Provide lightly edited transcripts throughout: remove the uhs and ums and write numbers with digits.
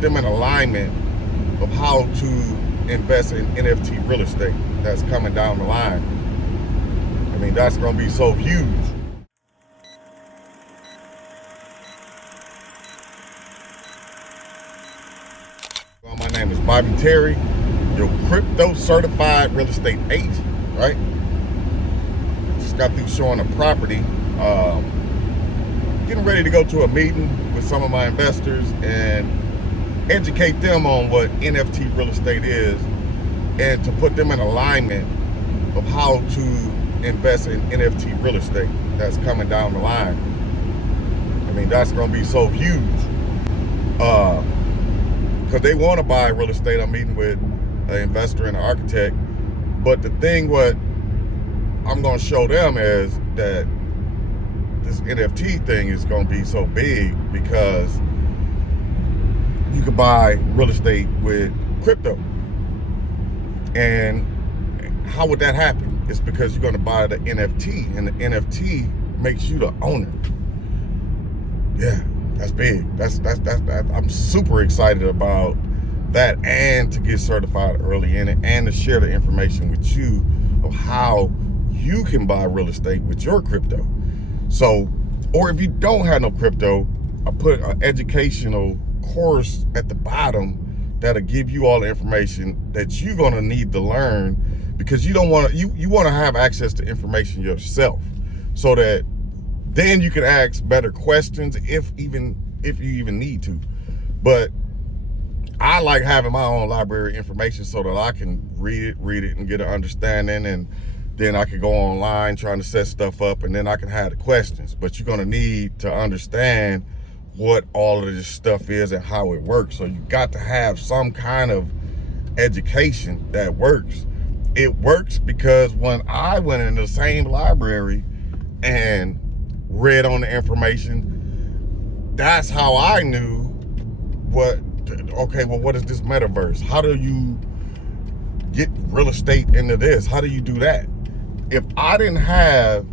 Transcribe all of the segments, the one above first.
them in alignment of how to invest in NFT real estate that's coming down the line. I mean, that's going to be so huge. Well, my name is Bobby Terry, your crypto certified real estate agent, right? Just got through showing a property. Getting ready to go to a meeting with some of my investors and educate them on what NFT real estate is and to put them in alignment of how to invest in NFT real estate that's coming down the line. I mean, that's going to be so huge. Because they want to buy real estate. I'm meeting with an investor and an architect. But the thing what I'm going to show them is that this NFT thing is going to be so big because you can buy real estate with crypto. And how would that happen? It's because you're going to buy the NFT, and the NFT makes you the owner. Yeah, that's big. That's I'm super excited about that, and to get certified early in it, and to share the information with you of how you can buy real estate with your crypto. So, or if you don't have no crypto, I put an educational course at the bottom that'll give you all the information that you're gonna need to learn, because you don't want to, you want to have access to information yourself, so that then you can ask better questions if you even need to. But I like having my own library information so that I can read it and get an understanding, and then I can go online trying to set stuff up, and then I can have the questions. But you're gonna need to understand what all of this stuff is and how it works. So you got to have some kind of education that works. It works because when I went in the same library and read on the information, that's how I knew what is this metaverse? How do you get real estate into this? How do you do that? If I didn't have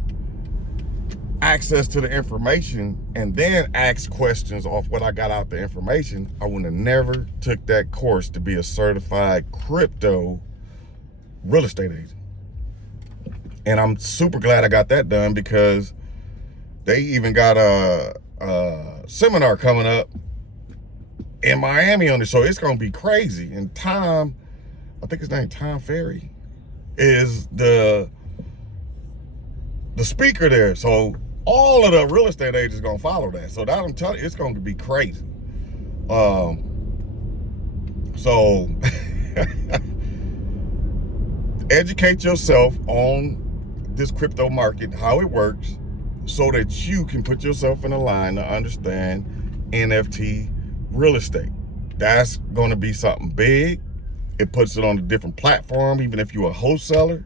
access to the information and then ask questions off what I got out the information, I would have never took that course to be a certified crypto real estate agent. And I'm super glad I got that done, because they even got a seminar coming up in Miami on it. So it's going to be crazy. And Tom, I think his name Tom Ferry, is the speaker there. So all of the real estate agents gonna follow that. So that, I'm telling you, it's going to be crazy. So educate yourself on this crypto market, how it works, so that you can put yourself in a line to understand NFT real estate. That's going to be something big. It puts it on a different platform. Even if you're a wholesaler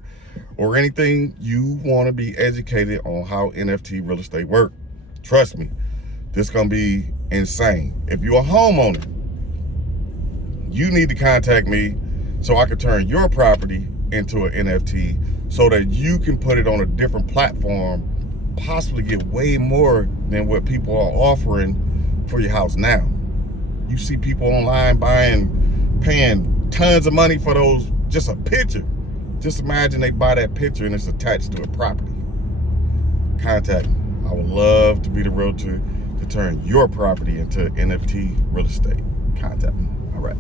or anything, you want to be educated on how NFT real estate works. Trust me, this is going to be insane. If you're a homeowner, you need to contact me so I can turn your property into an NFT, so that you can put it on a different platform, possibly get way more than what people are offering for your house now. You see people online paying tons of money for those, just a picture. Just imagine they buy that picture and it's attached to a property. Contact me. I would love to be the realtor to turn your property into NFT real estate. Contact me. All right.